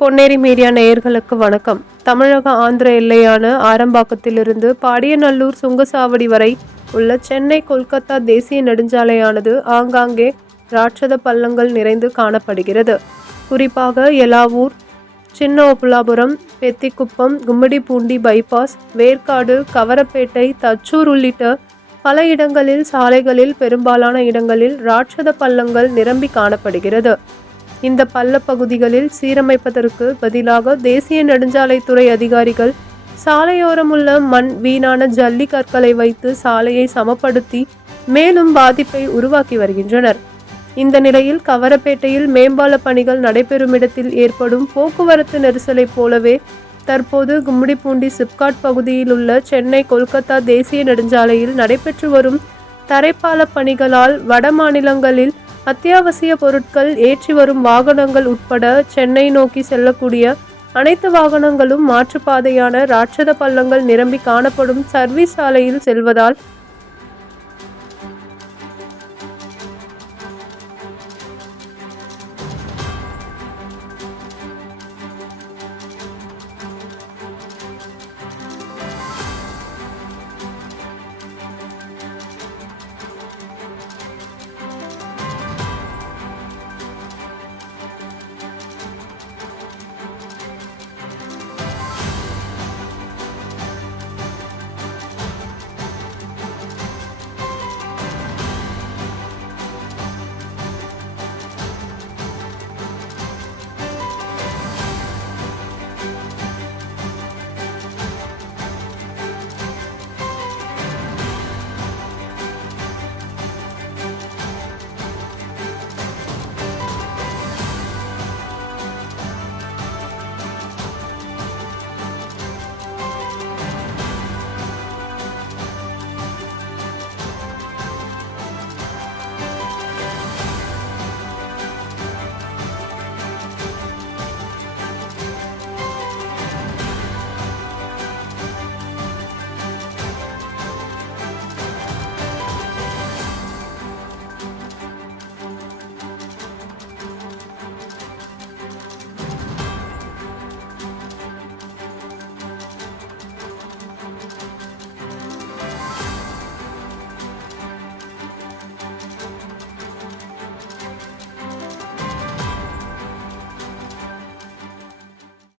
Ponneri media நேயர்களுக்கு வணக்கம். தமிழக ஆந்திர எல்லையான ஆரம்பாக்கத்திலிருந்து பாடியநல்லூர் சுங்கசாவடி வரை உள்ள சென்னை கொல்கத்தா தேசிய நெடுஞ்சாலையானது ஆங்காங்கே ராட்சத பள்ளங்கள் நிறைந்து காணப்படுகிறது. குறிப்பாக எலாவூர், சின்ன ஓபுலாபுரம், பெத்திக்குப்பம், கும்மிடிப்பூண்டி பைபாஸ், வேர்க்காடு, கவரப்பேட்டை, தச்சூர் உள்ளிட்ட பல இடங்களில் சாலைகளில் பெரும்பாலான இடங்களில் ராட்சத பள்ளங்கள் நிரம்பி காணப்படுகிறது. இந்த பள்ள பகுதிகளில் சீரமைப்பதற்கு பதிலாக தேசிய நெடுஞ்சாலைத்துறை அதிகாரிகள் சாலையோரமுள்ள மண், வீணான ஜல்லி கற்களை வைத்து சாலையை சமப்படுத்தி மேலும் பாதிப்பை உருவாக்கி வருகின்றனர். இந்த நிலையில் கவரப்பேட்டையில் மேம்பால பணிகள் நடைபெறும் இடத்தில் ஏற்படும் போக்குவரத்து நெரிசலை போலவே தற்போது கும்மிடிப்பூண்டி சிப்காட் பகுதியில் உள்ள சென்னை கொல்கத்தா தேசிய நெடுஞ்சாலையில் நடைபெற்று வரும் தரைப்பால பணிகளால் வட மாநிலங்களில் அத்தியாவசிய பொருட்கள் ஏற்றி வரும் வாகனங்கள் உட்பட சென்னை நோக்கி செல்லக்கூடிய அனைத்து வாகனங்களும் மாற்றுப்பாதையான ராட்சத பள்ளங்கள் நிரம்பி காணப்படும் சர்வீஸ் சாலையில் செல்வதால்